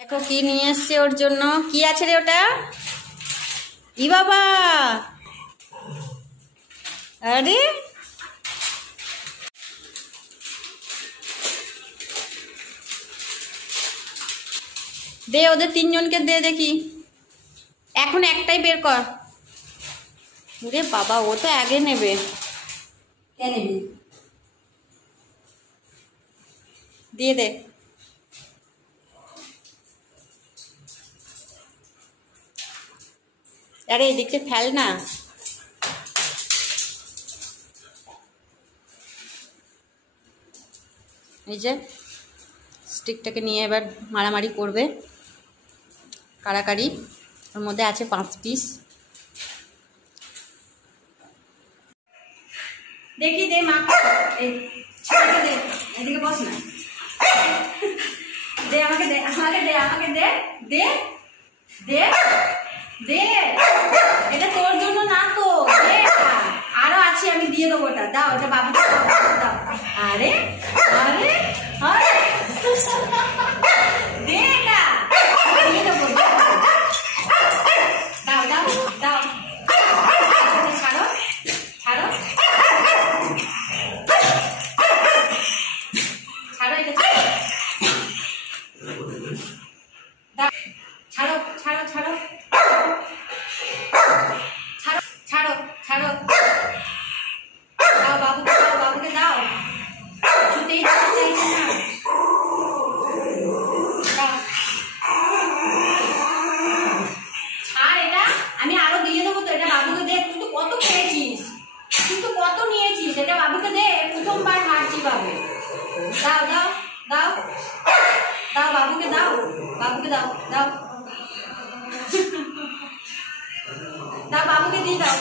দেখো কি নিয়ে এসছে ওর জন্য। কি আছে রে ওটা? ই বাবা, আরে দে, ওদের তিনজনকে দে দেখি। এখন একটাই বের কর। রে বাবা, ও তো আগে নেবে। কে নেবে? দিয়ে দে। আরে এদিকে ফেল না। এই যে স্টিকটাকে নিয়ে এবার মারামারি করবে, কাড়াকাড়ি। ওর মধ্যে আছে 5 পিস। দেখি দে মা, ছেলেকে দে, এদিকে বস না। দে আমাকে দে, আমাকে দে, আমাকে দে, দে দে দে। এটা তোর জন্য না তো, দে। আরো আছে, আমি দিয়ে দেবো। ওটা দাও, এটা বাবুকে দাও। আরে আরে আরে দে, এটা দিয়ে দেবো। দাও দাও দাও, ছাড়ো ছাড়ো ছাড়ো, এটা ছাড়ো ছাড়ো ছাড়ো ছাড়ো ছাড়ো। দাও বাবুকে, দাও বাবুকে দাও। ছুটেই চাইছে না। ছাড়, এটা আমি আরো দিয়ে দেবো তো। এটা বাবুকে দে। তুই তো কত খেয়েছিস, তুই তো কত নিয়েছিস। এটা বাবুকে দে, প্রথমবার হারছি বাবু। দাও দাও দাও দাও, বাবুকে দাও, বাবুকে দাও, দাও দাও, বাবুকে দিয়ে দাও।